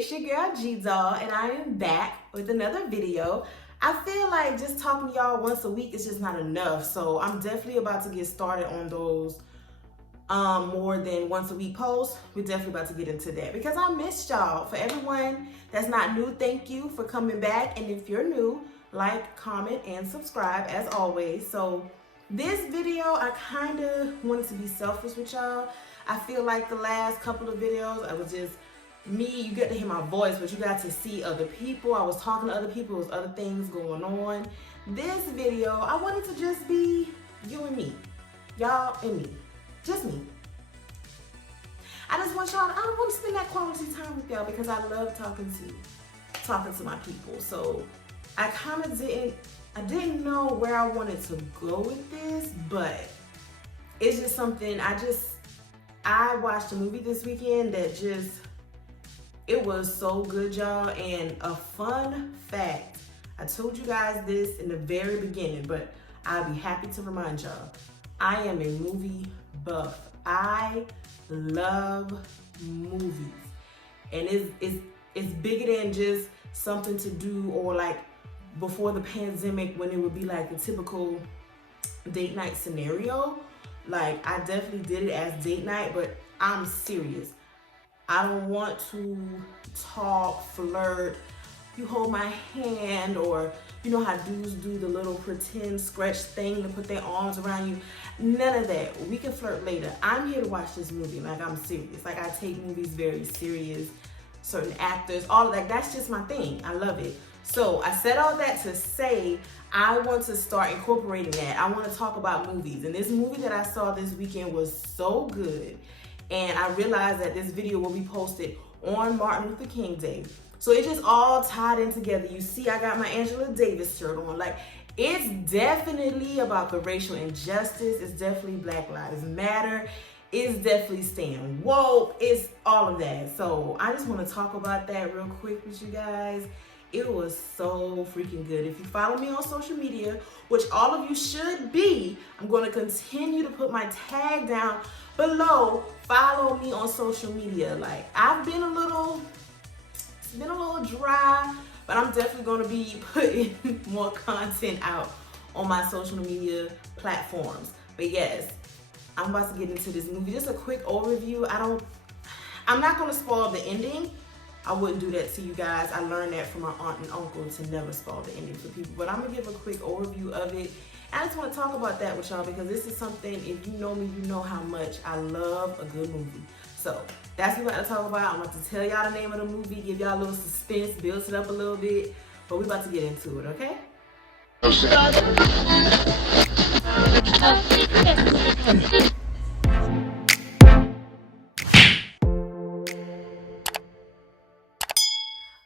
it's your girl G-Doll, and I am back with another video. I feel like just talking to y'all once a week is just not enough, so I'm definitely about to get started on those more than once a week posts. We're definitely about to get into that because I missed y'all. For everyone that's not new, thank you for coming back, and if you're new, like, comment, and subscribe as always. So this video, I kind of wanted to be selfish with y'all. I feel like the last couple of videos, I was just me. You get to hear my voice, but you got to see other people. I was talking to other people. There was other things going on. This video, I wanted to just be you and me. Y'all and me. Just me. I just want y'all, I want to spend that quality time with y'all because I love talking to my people. So I kind of didn't know where I wanted to go with this, but it's just something I watched a movie this weekend that it was so good, y'all. And a fun fact, I told you guys this in the very beginning, but I'll be happy to remind y'all, I am a movie buff. I love movies. And it's bigger than just something to do, or like before the pandemic when it would be like the typical date night scenario. Like, I definitely did it as date night, but I'm serious. I don't want to talk, flirt, you hold my hand, or you know how dudes do the little pretend stretch thing to put their arms around you. None of that. We can flirt later. I'm here to watch this movie. Like, I'm serious. Like, I take movies very serious. Certain actors, all of that, that's just my thing. I love it. So I said all that to say I want to start incorporating that. I want to talk about movies. And this movie that I saw this weekend was so good. And I realized that this video will be posted on Martin Luther King Day. So it just all tied in together. You see, I got my Angela Davis shirt on. Like, it's definitely about the racial injustice. It's definitely Black Lives Matter. It's definitely staying woke. It's all of that. So I just want to talk about that real quick with you guys. It was so freaking good. If you follow me on social media, which all of you should be, I'm going to continue to put my tag down below. Follow me on social media. Like, it's been a little dry, but I'm definitely going to be putting more content out on my social media platforms. But yes, I'm about to get into this movie. Just a quick overview. I'm not going to spoil the ending. I wouldn't do that to you guys. I learned that from my aunt and uncle to never spoil the ending for people. But I'm going to give a quick overview of it. I just want to talk about that with y'all because this is something, if you know me, you know how much I love a good movie. So that's what we're about to talk about. I'm about to tell y'all the name of the movie, give y'all a little suspense, build it up a little bit. But we're about to get into it, okay?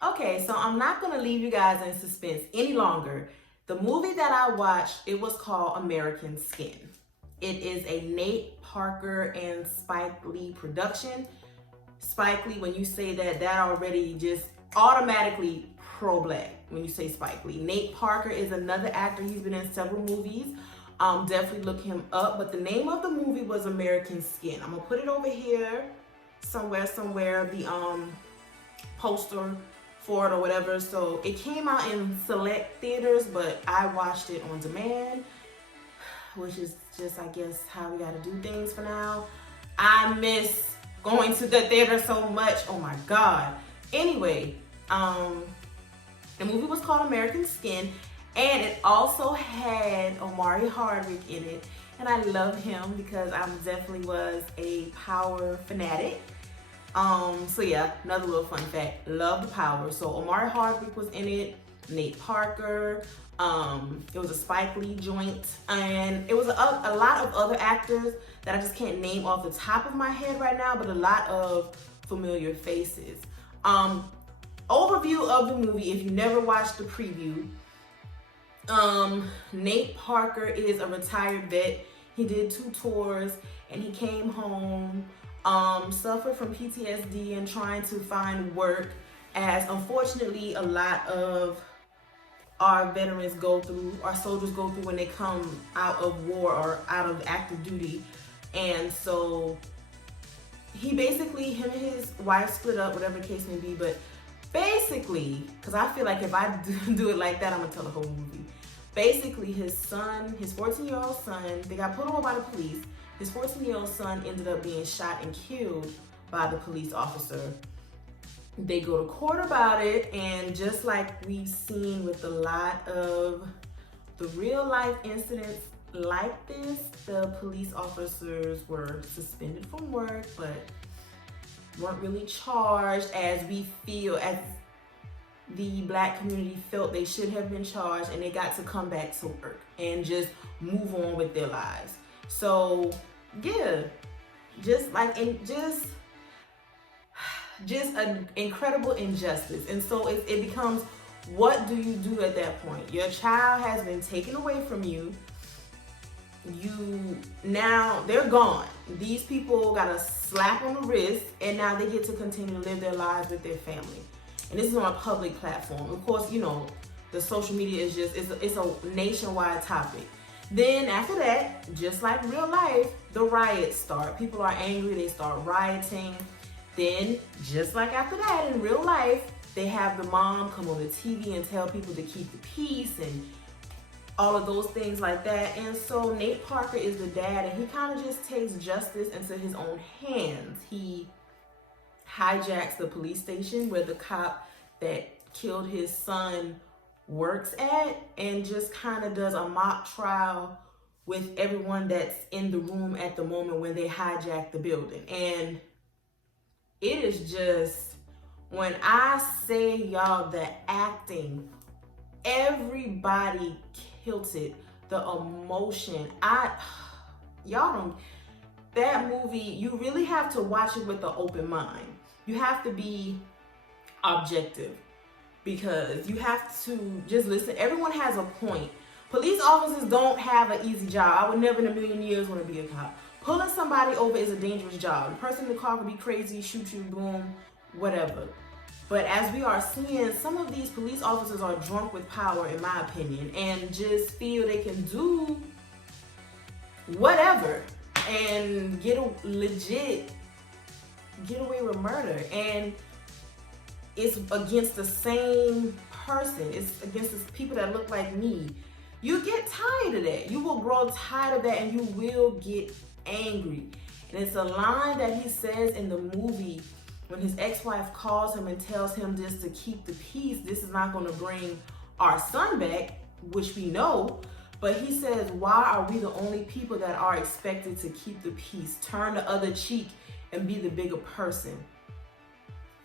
Okay, so I'm not gonna leave you guys in suspense any longer. The movie that I watched, it was called American Skin. It is a Nate Parker and Spike Lee production. Spike Lee, when you say that already just automatically pro-black when you say Spike Lee. Nate Parker is another actor. He's been in several movies. Definitely look him up. But the name of the movie was American Skin. I'm gonna put it over here somewhere, the poster for it or whatever. So it came out in select theaters, but I watched it on demand, which is just, I guess, how we gotta do things for now. I miss going to the theater so much. Oh my God. Anyway, the movie was called American Skin, and it also had Omari Hardwick in it. And I love him because I definitely was a Power fanatic. So yeah, another little fun fact, love the Power. So Omari Hardwick was in it, Nate Parker, it was a Spike Lee joint, and it was a lot of other actors that I just can't name off the top of my head right now, but a lot of familiar faces. Overview of the movie, if you never watched the preview, Nate Parker is a retired vet. He did 2 tours and he came home, suffered from PTSD and trying to find work, as unfortunately a lot of our veterans go through, our soldiers go through when they come out of war or out of active duty. And so he basically, him and his wife split up, whatever the case may be, but Basically, because I feel like if I do it like that, I'm gonna tell the whole movie. Basically, his son, his 14-year-old son, they got pulled over by the police. His 14-year-old son ended up being shot and killed by the police officer. They go to court about it, and just like we've seen with a lot of the real life incidents like this, the police officers were suspended from work, but weren't really charged as we feel, as the Black community felt they should have been charged, and they got to come back to work and just move on with their lives. So yeah, just like, and just an incredible injustice. And so it becomes, what do you do at that point? Your child has been taken away from you. Now they're gone. These people got a slap on the wrist, and now they get to continue to live their lives with their family. And this is on a public platform. Of course, you know, the social media is just, it's a nationwide topic. Then after that, just like real life, the riots start. People are angry, they start rioting. Then, just like after that, in real life, they have the mom come on the TV and tell people to keep the peace and all of those things like that. And so Nate Parker is the dad, and he kind of just takes justice into his own hands. He hijacks the police station where the cop that killed his son works at, and just kind of does a mock trial with everyone that's in the room at the moment when they hijack the building. And it is just, when I say y'all, the acting, everybody killed it. The emotion, y'all don't, that movie, you really have to watch it with an open mind. You have to be objective, because you have to just listen. Everyone has a point. Police officers don't have an easy job. I would never in a million years want to be a cop. Pulling somebody over is a dangerous job. The person in the car could be crazy, shoot you, boom, whatever. But as we are seeing, some of these police officers are drunk with power, in my opinion, and just feel they can do whatever and get away with murder. And it's against the same person. It's against the people that look like me. You get tired of that. You will grow tired of that, and you will get angry. And it's a line that he says in the movie when his ex-wife calls him and tells him just to keep the peace. This is not going to bring our son back, which we know. But he says, why are we the only people that are expected to keep the peace? Turn the other cheek and be the bigger person.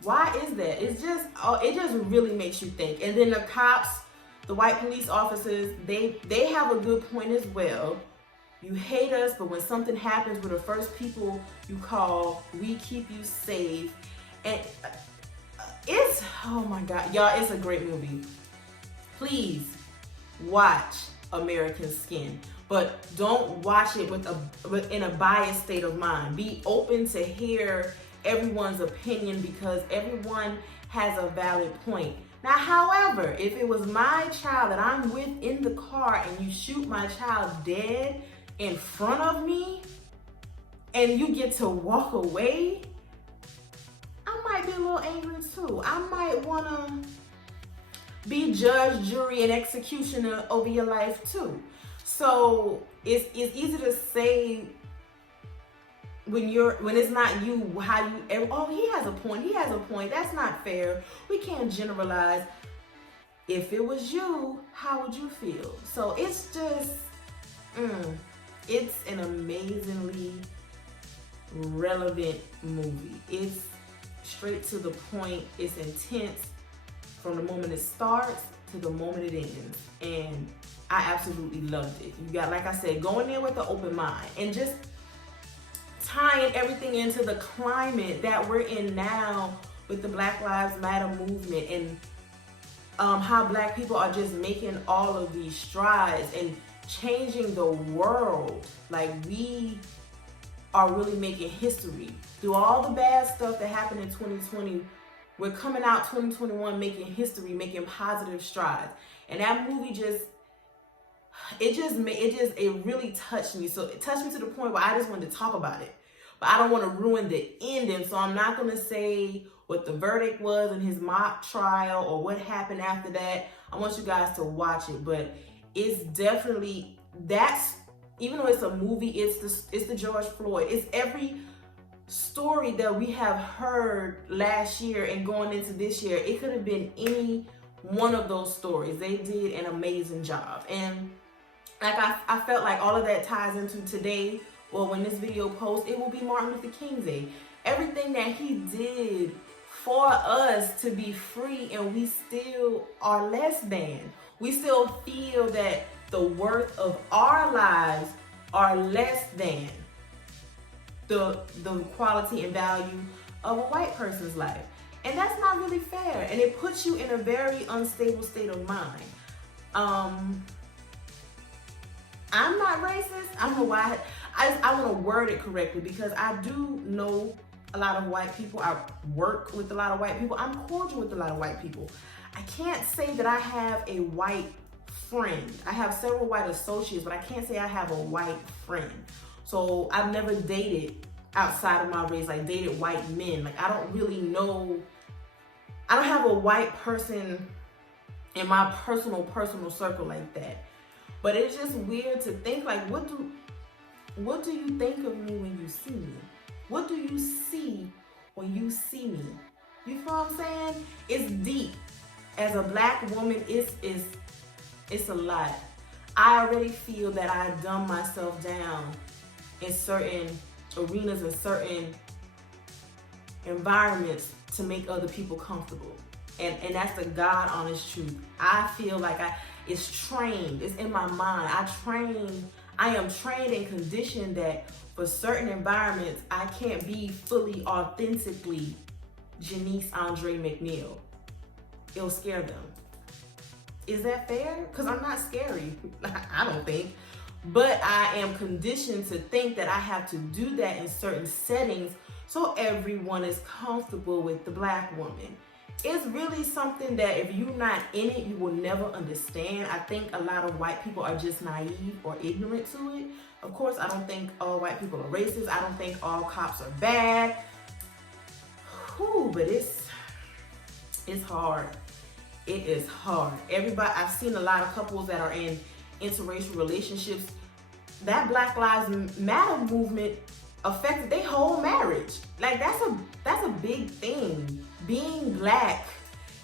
Why is that? It's just, it just really makes you think. And then the cops, the white police officers, they have a good point as well. You hate us, but when something happens, we're the first people you call. We keep you safe. And it's, oh my God, y'all, it's a great movie. Please watch American Skin, but don't watch it in a biased state of mind. Be open to hear everyone's opinion, because everyone has a valid point. Now, however, if it was my child that I'm with in the car and you shoot my child dead in front of me and you get to walk away, I might be a little angry too. I might want to be judge, jury, and executioner over your life too. So it's easy to say when it's not you, how you, oh, he has a point, that's not fair. We can't generalize. If it was you, how would you feel? So it's just, it's an amazingly relevant movie. It's straight to the point. It's intense from the moment it starts to the moment it ends. And I absolutely loved it. You got, like I said, going there with an open mind and just tying everything into the climate that we're in now with the Black Lives Matter movement, and how Black people are just making all of these strides and changing the world. Like, we are really making history. Through all the bad stuff that happened in 2020, we're coming out 2021 making history, making positive strides. And that movie it really touched me. So it touched me to the point where I just wanted to talk about it. But I don't want to ruin the ending, so I'm not going to say what the verdict was in his mock trial or what happened after that. I want you guys to watch it, but it's definitely, that's, even though it's a movie, it's the George Floyd. It's every story that we have heard last year and going into this year. It could have been any one of those stories. They did an amazing job. And like I felt like all of that ties into today, or when this video posts, it will be Martin Luther King Day. Everything that he did for us to be free, and we still are less than. We still feel that the worth of our lives are less than the quality and value of a white person's life. And that's not really fair. And it puts you in a very unstable state of mind. I'm not racist. I don't know why. I want to word it correctly, because I do know a lot of white people. I work with a lot of white people. I'm cordial with a lot of white people. I can't say that I have a white friend. I have several white associates, but I can't say I have a white friend. So I've never dated outside of my race, like dated white men. Like, I don't really know. I don't have a white person in my personal circle like that. But it's just weird to think, like, what do you think of me when you see me? What do you see when you see me? You feel what I'm saying? It's deep. As a black woman, it's a lot. I already feel that I dumb myself down in certain arenas and certain environments to make other people comfortable. And that's the God honest truth. I feel like it's trained. It's in my mind. I am trained and conditioned that for certain environments, I can't be fully, authentically Janice Andre McNeil. It'll scare them. Is that fair? Because I'm not scary. I don't think. But I am conditioned to think that I have to do that in certain settings so everyone is comfortable with the black woman. It's really something that if you're not in it, you will never understand. I think a lot of white people are just naive or ignorant to it. Of course, I don't think all white people are racist. I don't think all cops are bad. Whew, but it's hard. It is hard. Everybody, I've seen a lot of couples that are in interracial relationships. That Black Lives Matter movement affected their whole marriage. Like, that's a big thing. Being black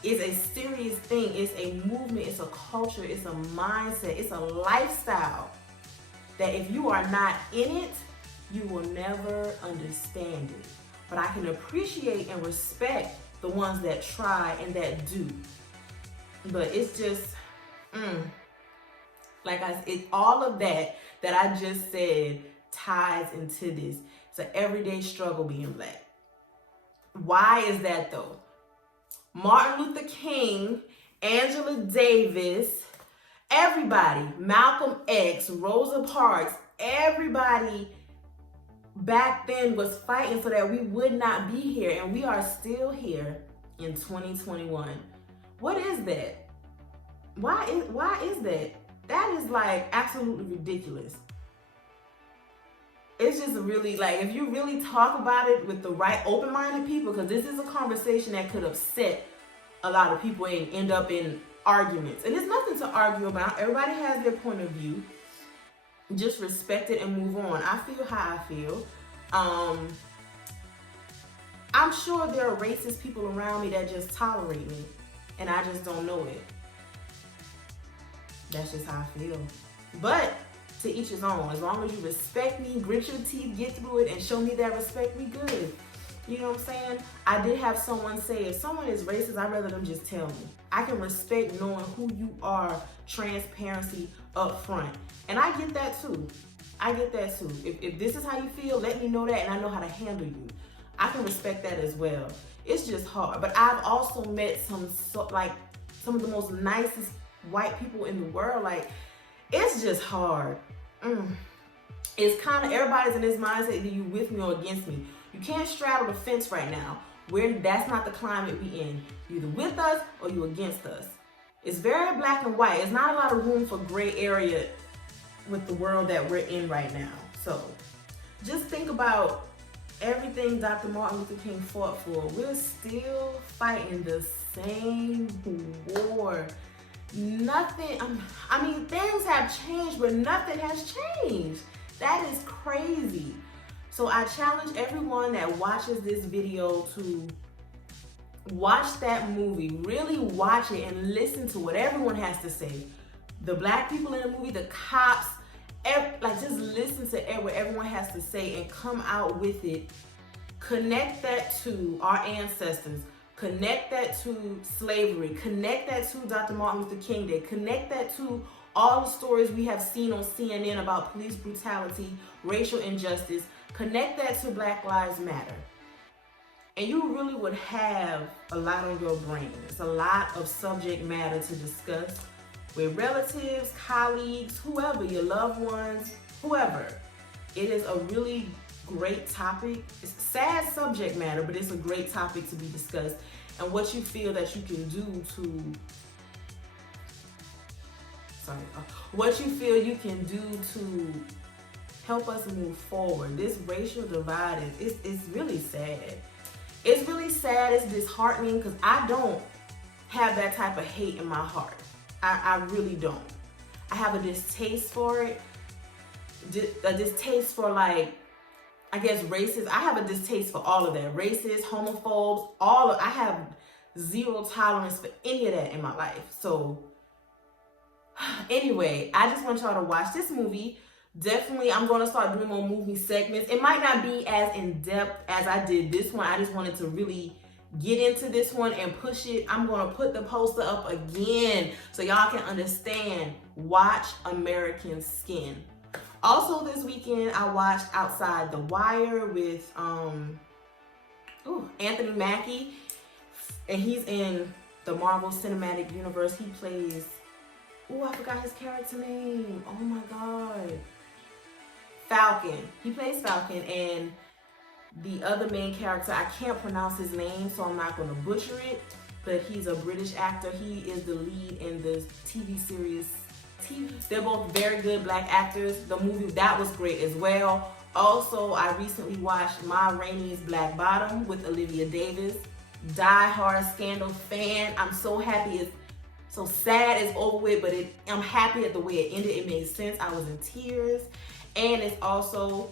is a serious thing. It's a movement, it's a culture, it's a mindset, it's a lifestyle that if you are not in it, you will never understand it. But I can appreciate and respect the ones that try and that do. But it's just, like all of that I just said ties into this. It's an everyday struggle being black. Why is that though? Martin Luther King, Angela Davis, everybody, Malcolm X, Rosa Parks, everybody back then was fighting so that we would not be here, and we are still here in 2021. What is that? Why is that? That is like absolutely ridiculous. It's just really, like, if you really talk about it with the right open-minded people, because this is a conversation that could upset a lot of people and end up in arguments. And there's nothing to argue about. Everybody has their point of view. Just respect it and move on. I feel how I feel. I'm sure there are racist people around me that just tolerate me, and I just don't know it. That's just how I feel. But to each his own. As long as you respect me, grit your teeth, get through it, and show me that respect, we good. You know what I'm saying? I did have someone say, if someone is racist, I'd rather them just tell me. I can respect knowing who you are, transparency up front. And I get that too. If this is how you feel, let me know that, and I know how to handle you. I can respect that as well. It's just hard. But I've also met some of the most nicest white people in the world. Like, it's just hard. It's kind of, everybody's in this mindset that you with me or against me. You can't straddle the fence right now. That's not the climate we in. You're either with us or you against us. It's very black and white. It's not a lot of room for gray area with the world that we're in right now. So just think about everything Dr. Martin Luther King fought for, we're still fighting the same war. Nothing, I mean, things have changed, but nothing has changed. That is crazy. So I challenge everyone that watches this video to watch that movie, really watch it and listen to what everyone has to say. The black people in the movie, the cops, like just listen to what everyone has to say and come out with it. Connect that to our ancestors. Connect that to slavery. Connect that to Dr. Martin Luther King Day. Connect that to all the stories we have seen on CNN about police brutality, racial injustice. Connect that to Black Lives Matter. And you really would have a lot on your brain. It's a lot of subject matter to discuss with relatives, colleagues, whoever, your loved ones, whoever. It is a really great topic. It's a sad subject matter, but it's a great topic to be discussed. And what you feel that you can do to, what you feel you can do to help us move forward. This racial divide it's really sad. It's really sad, it's disheartening, because I don't have that type of hate in my heart. I really don't. I have a distaste for it, a distaste for, like, I guess racist. I have a distaste for all of that. Racist, homophobes, I have zero tolerance for any of that in my life. So anyway, I just want y'all to watch this movie. Definitely, I'm going to start doing more movie segments. It might not be as in-depth as I did this one. I just wanted to really get into this one and push it. I'm going to put the poster up again so y'all can understand. Watch American Skin. Also this weekend, I watched Outside the Wire with Anthony Mackie. And he's in the Marvel Cinematic Universe. He plays, I forgot his character name. Oh my God. Falcon. He plays Falcon, and the other main character, I can't pronounce his name, so I'm not going to butcher it, but he's a British actor. He is the lead in the TV series. They're both very good black actors. The movie, that was great as well. Also, I recently watched Ma Rainey's Black Bottom with Olivia Davis. Die-hard Scandal fan. I'm so happy. It's so sad it's over with, but I'm happy at the way it ended. It made sense. I was in tears. And it's also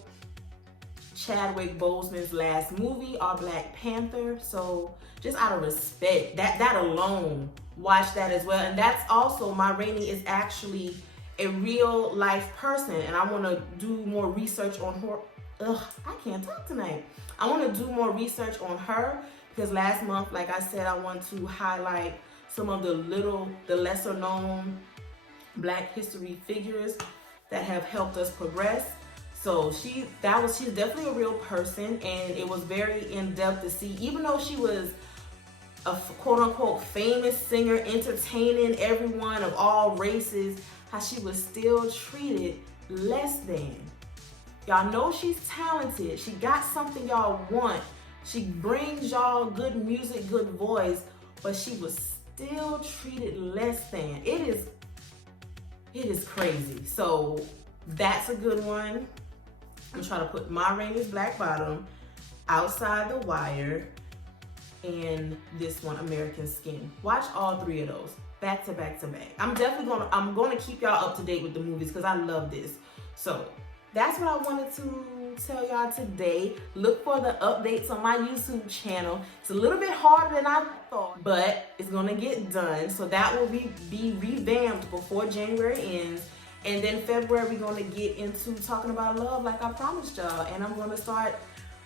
Chadwick Boseman's last movie, our Black Panther. So just out of respect, that alone, watch that as well. And that's also, Ma Rainey is actually a real life person, and I want to do more research on her. I can't talk tonight. I want to do more research on her, because last month, like I said, I want to highlight some of the lesser known Black history figures that have helped us progress. So she's definitely a real person, and it was very in-depth to see, even though she was a quote-unquote famous singer, entertaining everyone of all races, how she was still treated less than. Y'all know she's talented. She got something y'all want. She brings y'all good music, good voice, but she was still treated less than. It is crazy. So that's a good one. I'm trying to put Ma Rainey's Black Bottom, Outside the Wire, and this one, American Skin. Watch all three of those back to back to back. I'm gonna keep y'all up to date with the movies because I love this. So that's what I wanted to tell y'all today. Look for the updates on my YouTube channel. It's a little bit harder than I thought, but it's gonna get done. So that will be revamped before January ends. And then February, we're gonna get into talking about love like I promised y'all. And I'm gonna start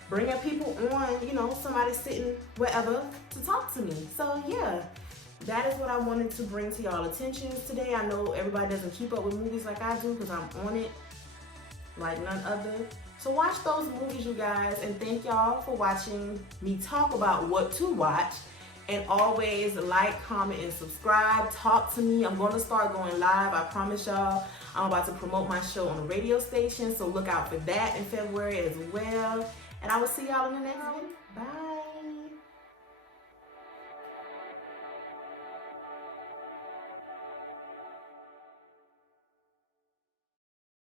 bringing people on, somebody sitting wherever to talk to me. So yeah, that is what I wanted to bring to y'all attention today. I know everybody doesn't keep up with movies like I do because I'm on it like none other. So watch those movies, you guys, and thank y'all for watching me talk about what to watch. And always like, comment, and subscribe. Talk to me. I'm going to start going live. I promise y'all. I'm about to promote my show on the radio station, so look out for that in February as well. And I will see y'all in the next one. Bye.